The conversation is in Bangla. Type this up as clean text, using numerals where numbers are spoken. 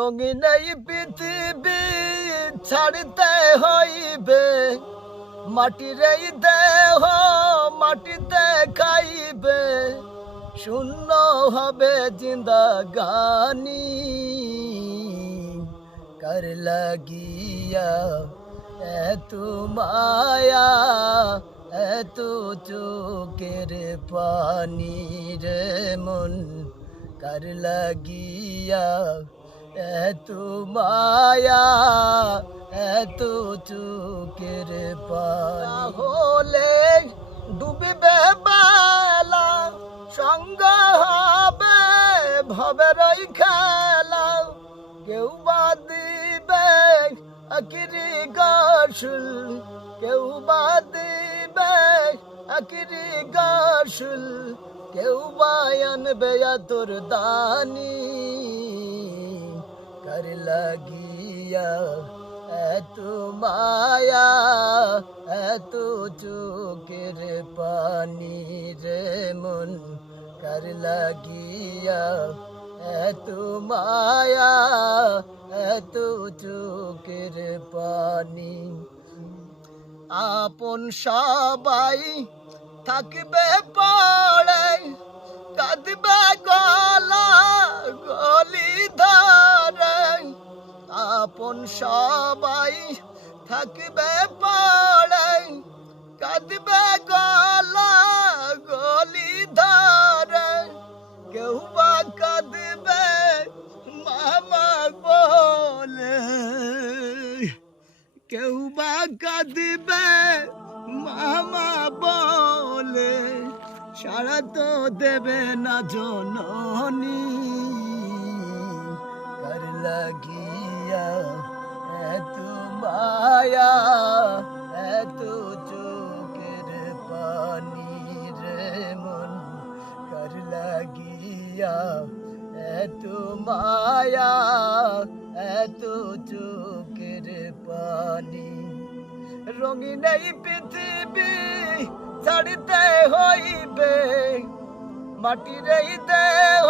রঙিন এই পৃথিবী ছাড়তে হইবে, মাটির এই দেহ মাটিতে খাইবে, শূন্য হবে জিন্দাগানি। কার লাগিয়া এত মায়া, এত চোখের পানি রে মন, কার লাগিয়া এত মায়া, এত চোখের পানি। হলে ডুবিবে বেলা, সঙ্গ হবে ভবের ওই খেলা, কেউ বা দিবে আখিরি গাসুল, কেউ বা দিবে আখিরি গাসুল, কেউ বা আনবে তোর দানি। কার লাগিয়া এত মায়া, এত চোখের পানি রে মন, কার লাগিয়া এত মায়া, এত চোখের পানি। আপন সবাই থাকবে পড়ে, কাঁদবে গলা গলি ধরে, আপন সবাই থাকবে পড়ে, কাঁদবে গলা গলি ধরে, কেউ বা কাঁদবে মামা বলে, কেউ বা কাঁদবে মামা বলে, সারা তো দেবে না জননী। কার লাগিয়া এত মায়া, এত চোখের পানি রে মন, কার লাগিয়া এত মায়া, এত চোখের পানি। রঙিন এই পৃথিবী ছাড়তে হইবে, মাটির এই দেহ